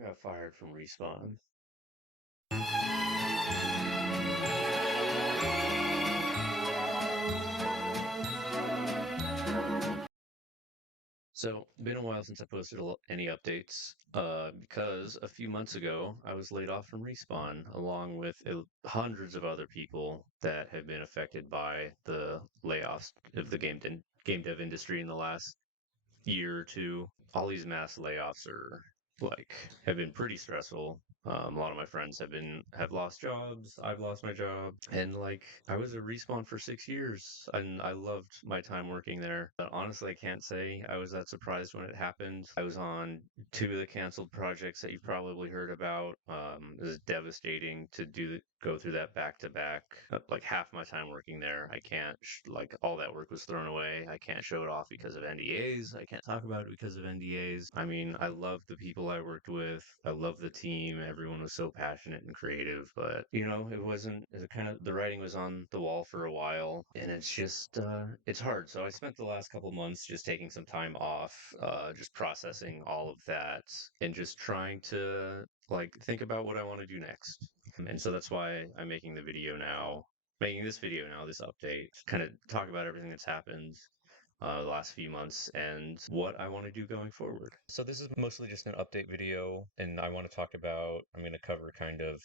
got fired from Respawn. So, been a while since I posted any updates, because a few months ago I was laid off from Respawn, along with hundreds of other people that have been affected by the layoffs of the game dev industry in the last year or two. All these mass layoffs have been pretty stressful. A lot of my friends have lost jobs. I've lost my job, and I was at Respawn for 6 years, and I loved my time working there. But honestly, I can't say I was that surprised when it happened. I was on two of the canceled projects that you've probably heard about. It was devastating to go through that back to back. Like half my time working there, I can't all that work was thrown away. I can't show it off because of NDAs. I can't talk about it because of NDAs. I mean, I love the people I worked with. I love the team. Everyone was so passionate and creative, but it wasn't. It kind of the writing was on the wall for a while, and it's hard. So I spent the last couple months just taking some time off, just processing all of that, and just trying to think about what I want to do next. And so that's why I'm making this video now, this update, kind of talk about everything that's happened the last few months and what I want to do going forward. So this is mostly just an update video, and I'm going to cover kind of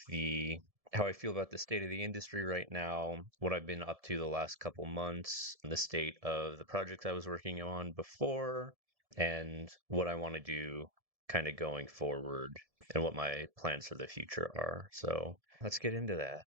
how I feel about the state of the industry right now, what I've been up to the last couple months, the state of the projects I was working on before, and what I want to do kind of going forward and what my plans for the future are. So let's get into that.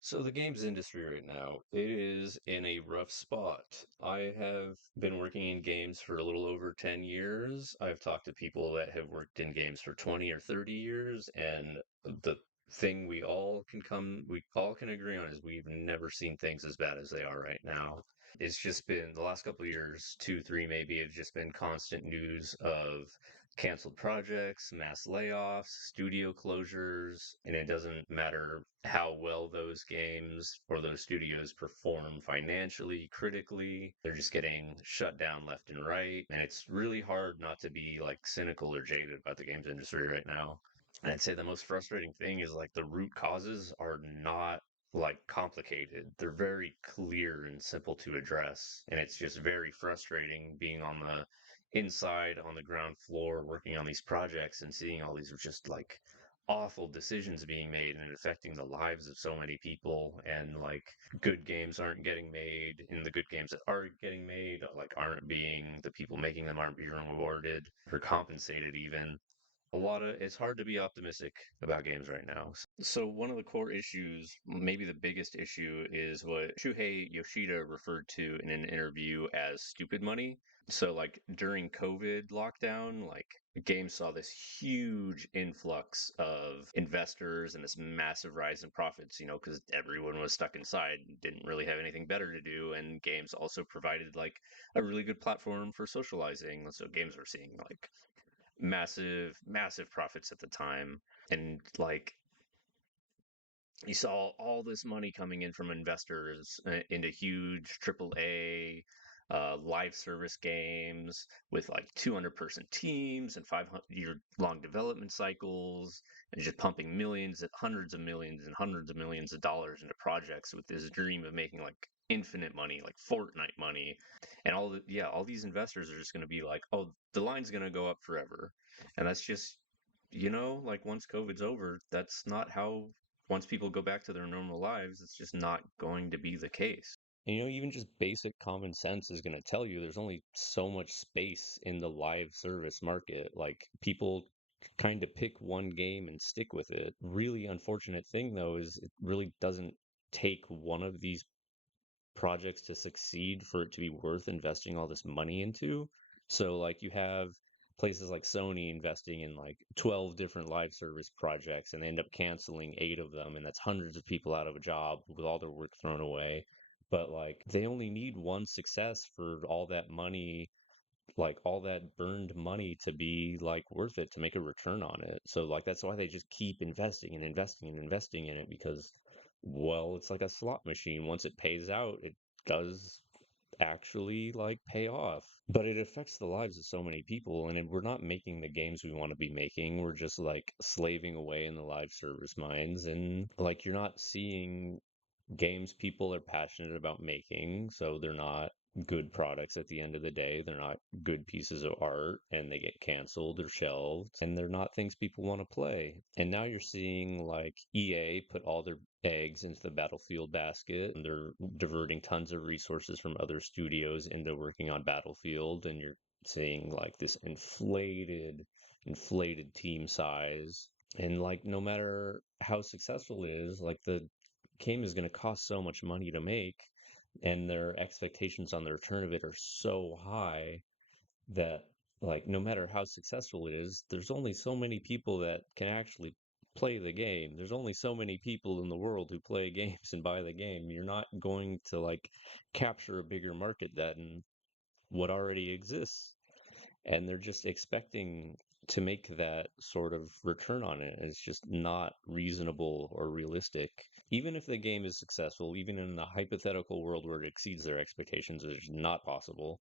So the games industry right now, it is in a rough spot. I have been working in games for a little over 10 years. I've talked to people that have worked in games for 20 or 30 years, and the thing we all can agree on is we've never seen things as bad as they are right now. It's just been the last couple of years, two, three maybe, have just been constant news of canceled projects, mass layoffs, studio closures, and it doesn't matter how well those games or those studios perform financially, critically, they're just getting shut down left and right. And it's really hard not to be cynical or jaded about the games industry right now. And I'd say the most frustrating thing is the root causes are not complicated. They're very clear and simple to address. And it's just very frustrating being on the inside on the ground floor working on these projects and seeing all these just awful decisions being made and affecting the lives of so many people, and good games aren't getting made, and the good games that are getting made aren't being the people making them aren't being rewarded or compensated even. It's hard to be optimistic about games right now. So one of the core issues, maybe the biggest issue, is what Shuhei Yoshida referred to in an interview as stupid money. So during COVID lockdown, games saw this huge influx of investors and this massive rise in profits, because everyone was stuck inside and didn't really have anything better to do. And games also provided a really good platform for socializing. So games were seeing massive profits at the time, and you saw all this money coming in from investors into huge AAA live service games with 200-person teams and 500-year long development cycles, and just pumping hundreds of millions of dollars into projects with this dream of making infinite money, like Fortnite money. And all these investors are just going to be like, oh, the line's going to go up forever. And that's just, once COVID's over, that's not how once people go back to their normal lives, it's just not going to be the case. And even just basic common sense is going to tell you there's only so much space in the live service market. People kind of pick one game and stick with it. Really unfortunate thing though is it really doesn't take one of these projects to succeed for it to be worth investing all this money into. So you have places like Sony investing in 12 different live service projects, and they end up canceling 8 of them, and that's hundreds of people out of a job with all their work thrown away. But they only need one success for all that money, all that burned money, to be worth it, to make a return on it. So that's why they just keep investing and investing and investing in it, because well, it's like a slot machine. Once it pays out, it does actually like pay off. But it affects the lives of so many people, and we're not making the games we want to be making. We're just like slaving away in the live service mines, and like you're not seeing games people are passionate about making, so they're not good products at the end of the day. They're not good pieces of art and they get canceled or shelved and they're not things people want to play. And now you're seeing like EA put all their eggs into the Battlefield basket and they're diverting tons of resources from other studios into working on Battlefield, and you're seeing like this inflated team size. And like no matter how successful it is, like the game is going to cost so much money to make, and their expectations on the return of it are so high that like no matter how successful it is, there's only so many people that can actually play the game. There's only so many people in the world who play games and buy the game. You're not going to like capture a bigger market than what already exists, and they're just expecting to make that sort of return on it. It's just not reasonable or realistic. Even if the game is successful, even in a hypothetical world where it exceeds their expectations, which is not possible,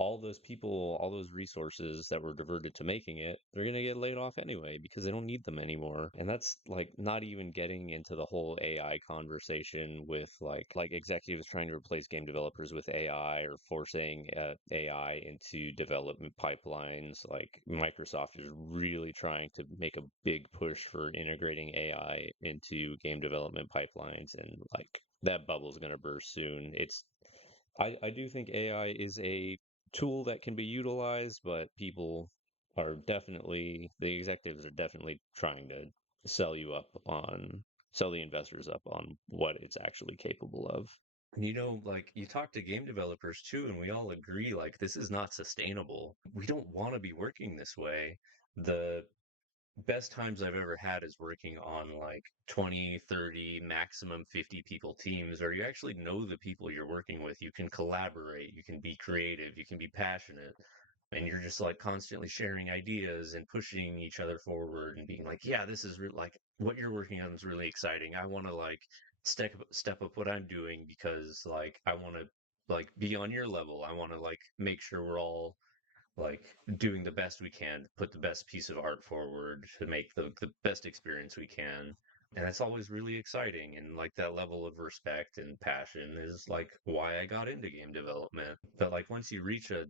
all those people, all those resources that were diverted to making it, they're going to get laid off anyway because they don't need them anymore. And that's like not even getting into the whole AI conversation with like executives trying to replace game developers with AI or forcing AI into development pipelines. Like Microsoft is really trying to make a big push for integrating AI into game development pipelines, and like that bubble's going to burst soon. I do think AI is a tool that can be utilized, but people are definitely, the executives are definitely trying to sell you up on, sell the investors up on what it's actually capable of. Like you talk to game developers too, and we all agree like this is not sustainable. We don't want to be working this way. The best times I've ever had is working on like 20, 30, maximum 50 people teams where you actually know the people you're working with. You can collaborate, you can be creative, you can be passionate, and you're just like constantly sharing ideas and pushing each other forward and being like, yeah, this is like what you're working on is really exciting. I want to like step up what I'm doing because like I want to like be on your level. I want to like make sure we're all like doing the best we can to put the best piece of art forward to make the best experience we can. And that's always really exciting. And like that level of respect and passion is like why I got into game development. But like once you reach a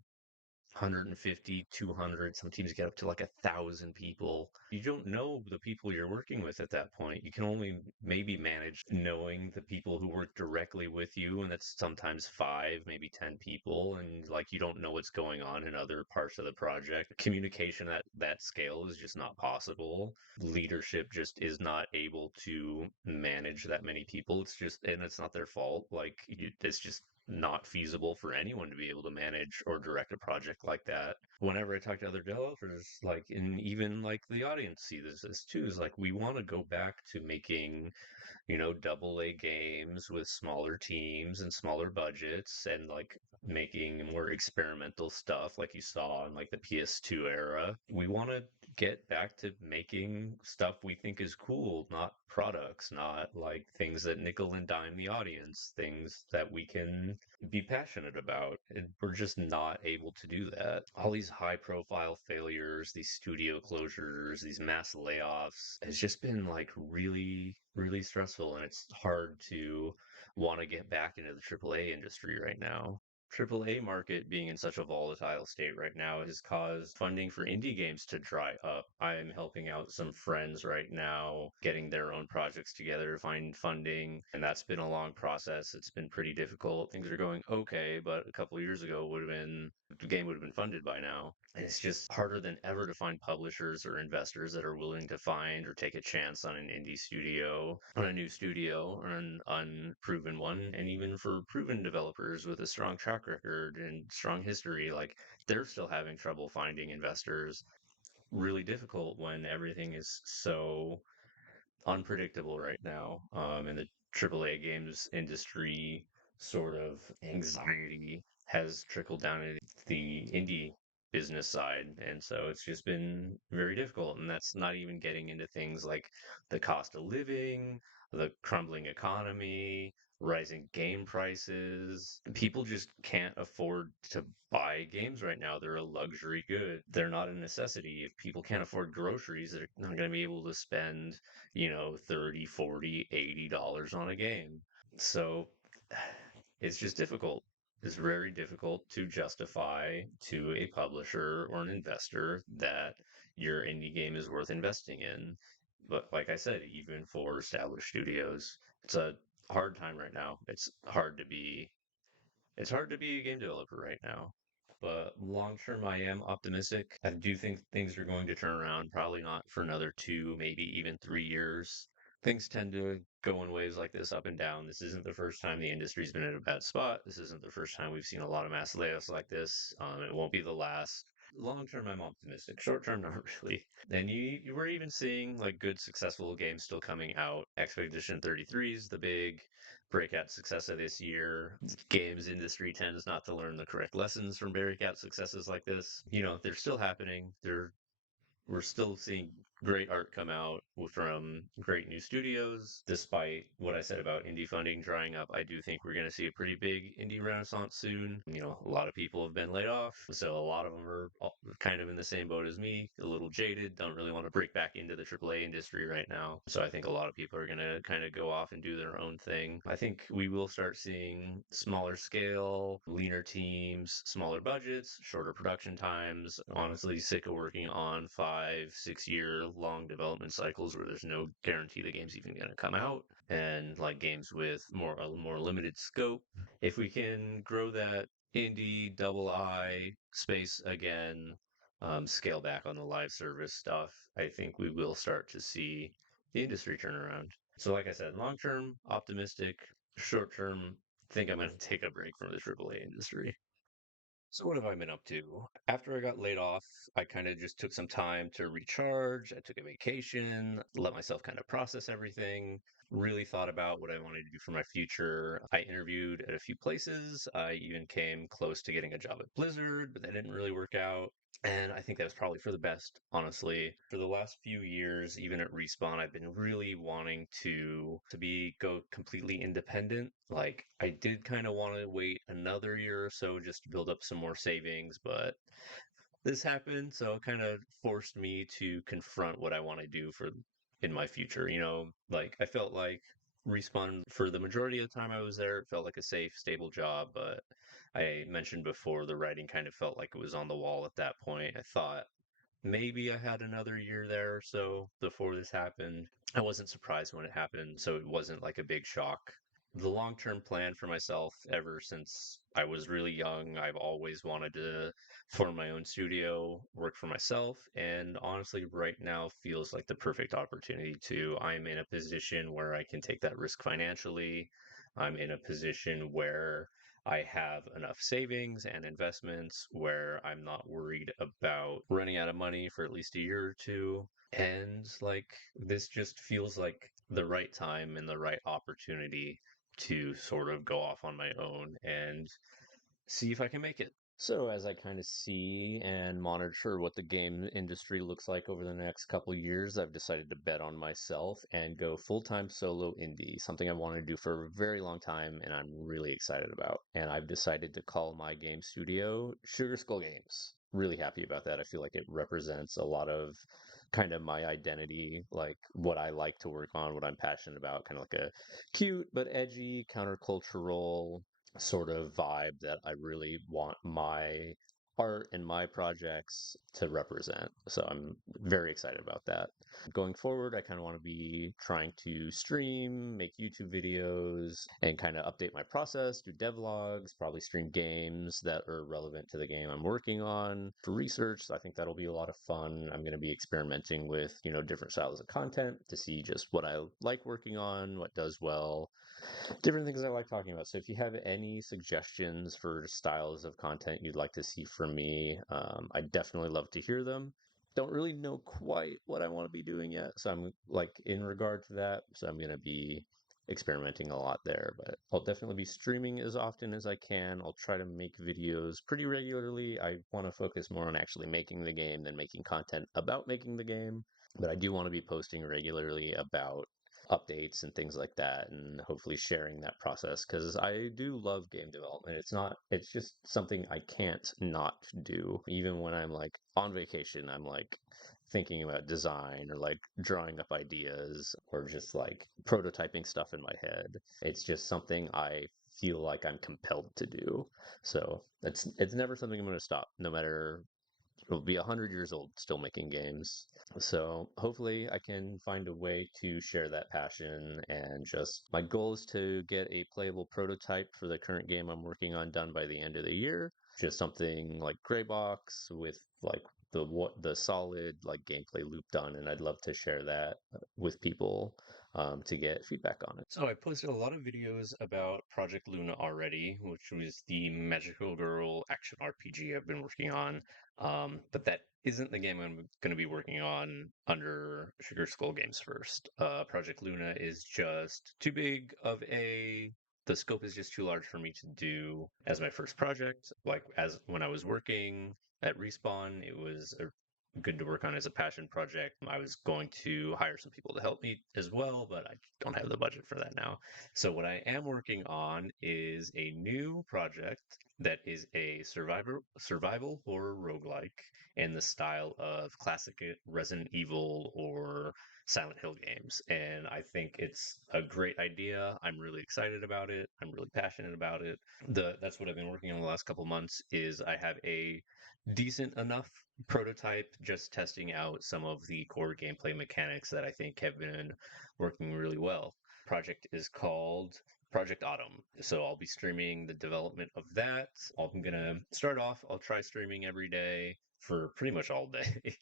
150, 200, some teams get up to like 1,000 people. You don't know the people you're working with at that point. You can only maybe manage knowing the people who work directly with you, and that's sometimes five, maybe 10 people, and like you don't know what's going on in other parts of the project. Communication at that scale is just not possible. Leadership just is not able to manage that many people. It's just, and it's not their fault. It's just not feasible for anyone to be able to manage or direct a project like that. Whenever I talk to other developers, like, and even like the audience see this too, is like we want to go back to making, double A games with smaller teams and smaller budgets and like making more experimental stuff like you saw in like the PS2 era. We want to get back to making stuff we think is cool, not products, not like things that nickel and dime the audience, things that we can be passionate about. And we're just not able to do that. All these high profile failures, these studio closures, these mass layoffs has just been like really, really stressful. And it's hard to want to get back into the AAA industry right now. AAA market being in such a volatile state right now has caused funding for indie games to dry up. I'm helping out some friends right now getting their own projects together to find funding, and that's been a long process. It's been pretty difficult. Things are going okay, but a couple of years ago would have been the game would have been funded by now. And it's just harder than ever to find publishers or investors that are willing to find or take a chance on an indie studio, on a new studio, or an unproven one. And even for proven developers with a strong track record and strong history, like they're still having trouble finding investors. Really difficult when everything is so unpredictable right now. And the AAA games industry sort of anxiety has trickled down into the indie business side. And so it's just been very difficult. And that's not even getting into things like the cost of living, the crumbling economy, rising game prices. People just can't afford to buy games right now. They're a luxury good. They're not a necessity. If people can't afford groceries, they're not going to be able to spend, 30, 40, $80 on a game. So it's just difficult. It's very difficult to justify to a publisher or an investor that your indie game is worth investing in. But like I said, even for established studios, it's a hard time right now. It's hard to be a game developer right now. But long term, I am optimistic. I do think things are going to turn around, probably not for another 2, maybe even 3 years. Things tend to go in waves like this, up and down. This isn't the first time the industry's been in a bad spot. This isn't the first time we've seen a lot of mass layoffs like this. It won't be the last. Long term, I'm optimistic. Short term, not really. And you were even seeing like good, successful games still coming out. Expedition 33 is the big breakout success of this year. Games industry tends not to learn the correct lessons from breakout successes like this. They're still happening. We're still seeing great art come out from great new studios. Despite what I said about indie funding drying up, I do think we're going to see a pretty big indie renaissance soon. A lot of people have been laid off, so a lot of them are kind of in the same boat as me, a little jaded, don't really want to break back into the AAA industry right now. So I think a lot of people are going to kind of go off and do their own thing. I think we will start seeing smaller scale, leaner teams, smaller budgets, shorter production times. Honestly, sick of working on 5, 6 year long development cycles where there's no guarantee the game's even going to come out, and like games with a more limited scope. If we can grow that indie double I space again, scale back on the live service stuff, I think we will start to see the industry turn around. So, like I said, long term, optimistic. Short term, think I'm going to take a break from the AAA industry. So, what have I been up to? After I got laid off, I kind of just took some time to recharge. I took a vacation, let myself kind of process everything, really thought about what I wanted to do for my future. I interviewed at a few places. I even came close to getting a job at Blizzard, but that didn't really work out. And I think that was probably for the best, honestly. For the last few years, even at Respawn, I've been really wanting to go completely independent. Like I did kind of want to wait another year or so just to build up some more savings, but this happened, so it kind of forced me to confront what I want to do for in my future. Like I felt like Respawn for the majority of the time I was there, it felt like a safe, stable job, but I mentioned before the writing kind of felt like it was on the wall at that point. I thought maybe I had another year there or so before this happened. I wasn't surprised when it happened, so it wasn't like a big shock. The long term plan for myself, ever since I was really young, I've always wanted to form my own studio, work for myself, and honestly, right now feels like the perfect opportunity to. I'm in a position where I can take that risk financially. I'm in a position where I have enough savings and investments where I'm not worried about running out of money for at least a year or two. And like, this just feels like the right time and the right opportunity to sort of go off on my own and see if I can make it. So, as I kind of see and monitor what the game industry looks like over the next couple of years, I've decided to bet on myself and go full-time solo indie, something I wanted to do for a very long time and I'm really excited about. And I've decided to call my game studio Sugar Skull Games. Really happy about that. I feel like it represents a lot of kind of my identity, like what I like to work on, what I'm passionate about, kind of like a cute but edgy countercultural sort of vibe that I really want my art and my projects to represent. So I'm very excited about that. Going forward, I kind of want to be trying to stream, make YouTube videos, and kind of update my process, do devlogs, probably stream games that are relevant to the game I'm working on for research. So I think that'll be a lot of fun. I'm going to be experimenting with, different styles of content to see just what I like working on, what does well, different things I like talking about. So if you have any suggestions for styles of content you'd like to see from me, I'd definitely love to hear them. Don't really know quite what I want to be doing yet, so I'm like in regard to that. So I'm going to be experimenting a lot there, but I'll definitely be streaming as often as I can. I'll try to make videos pretty regularly. I want to focus more on actually making the game than making content about making the game, but I do want to be posting regularly about updates and things like that, and hopefully sharing that process because I do love game development. It's just something I can't not do. Even when I'm like on vacation, I'm like thinking about design or like drawing up ideas or just like prototyping stuff in my head. It's just something I feel like I'm compelled to do. So it's never something I'm going to stop, no matter it'll be 100 years old still making games. So hopefully I can find a way to share that passion, and just my goal is to get a playable prototype for the current game I'm working on done by the end of the year. Just something like gray box with like the solid like gameplay loop done, and I'd love to share that with people to get feedback on it. So I posted a lot of videos about Project Luna already, which was the magical girl action RPG I've been working on. But that isn't the game I'm going to be working on under Sugar Skull Games first. Project Luna is just too big of the scope is just too large for me to do as my first project. Like as when I was working at Respawn, it was good to work on as a passion project. I was going to hire some people to help me as well, but I don't have the budget for that now. So what I am working on is a new project that is a survival horror roguelike in the style of classic Resident Evil or Silent Hill games. And I think it's a great idea. I'm really excited about it. I'm really passionate about it. That's what I've been working on the last couple months is I have a decent enough prototype, just testing out some of the core gameplay mechanics that I think have been working really well. Project is called Project Autumn. So I'll be streaming the development of that. I'm gonna start off, I'll try streaming every day for pretty much all day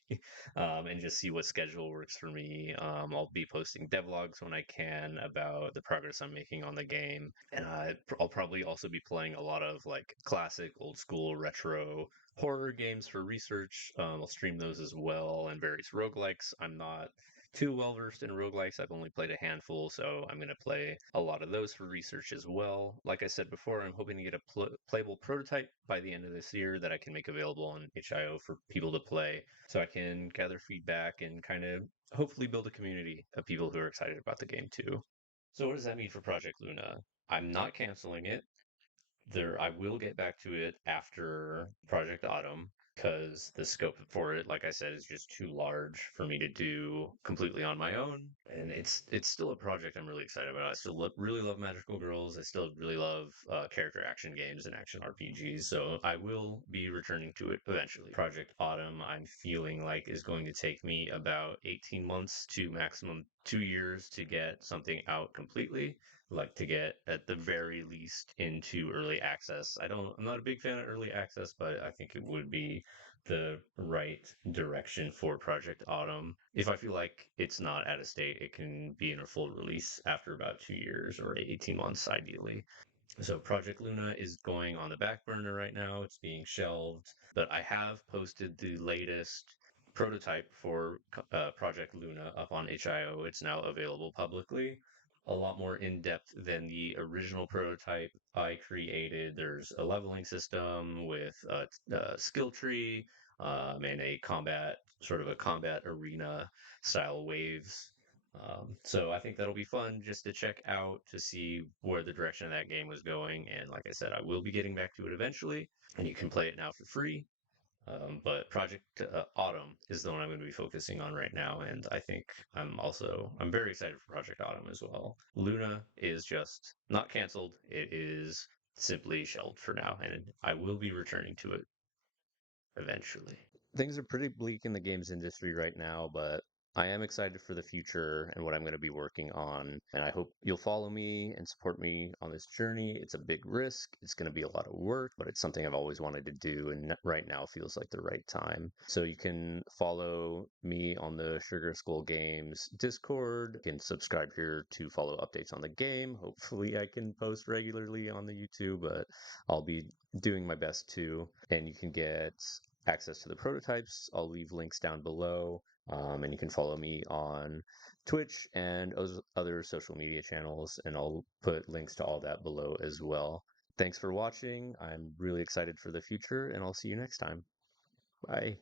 and just see what schedule works for me. I'll be posting devlogs when I can about the progress I'm making on the game. And I'll probably also be playing a lot of like classic, old school, retro horror games for research. I'll stream those as well, and various roguelikes. I'm not too well versed in roguelikes. I've only played a handful, so I'm going to play a lot of those for research as well. Like I said before, I'm hoping to get a playable prototype by the end of this year that I can make available on HIO for people to play, so I can gather feedback and kind of hopefully build a community of people who are excited about the game too. So, what does that mean for Project Luna? I'm not canceling it. I will get back to it after Project Autumn because the scope for it, like I said, is just too large for me to do completely on my own. And it's still a project I'm really excited about. I still really love Magical Girls. I still really love character action games and action RPGs. So I will be returning to it eventually. Project Autumn, I'm feeling like is going to take me about 18 months to maximum 2 years to get something out completely, like to get at the very least into early access. I'm not a big fan of early access, but I think it would be the right direction for Project Autumn. If I feel like it's not at a state, it can be in a full release after about 2 years or 18 months, ideally. So Project Luna is going on the back burner right now. It's being shelved, but I have posted the latest prototype for Project Luna up on HIO. It's now available publicly. A lot more in depth than the original prototype I created. There's a leveling system with a skill tree and sort of a combat arena style waves. So I think that'll be fun just to check out to see where the direction of that game was going. And like I said, I will be getting back to it eventually, and you can play it now for free. But Project Autumn is the one I'm going to be focusing on right now, and I think I'm very excited for Project Autumn as well. Luna is just not canceled; it is simply shelved for now, and I will be returning to it eventually. Things are pretty bleak in the games industry right now, but I am excited for the future and what I'm going to be working on. And I hope you'll follow me and support me on this journey. It's a big risk. It's going to be a lot of work, but it's something I've always wanted to do. And right now feels like the right time. So you can follow me on the Sugar Skull Games Discord. You can subscribe here to follow updates on the game. Hopefully, I can post regularly on the YouTube, but I'll be doing my best to. And you can get access to the prototypes. I'll leave links down below. And you can follow me on Twitch and other social media channels, and I'll put links to all that below as well. Thanks for watching. I'm really excited for the future, and I'll see you next time. Bye.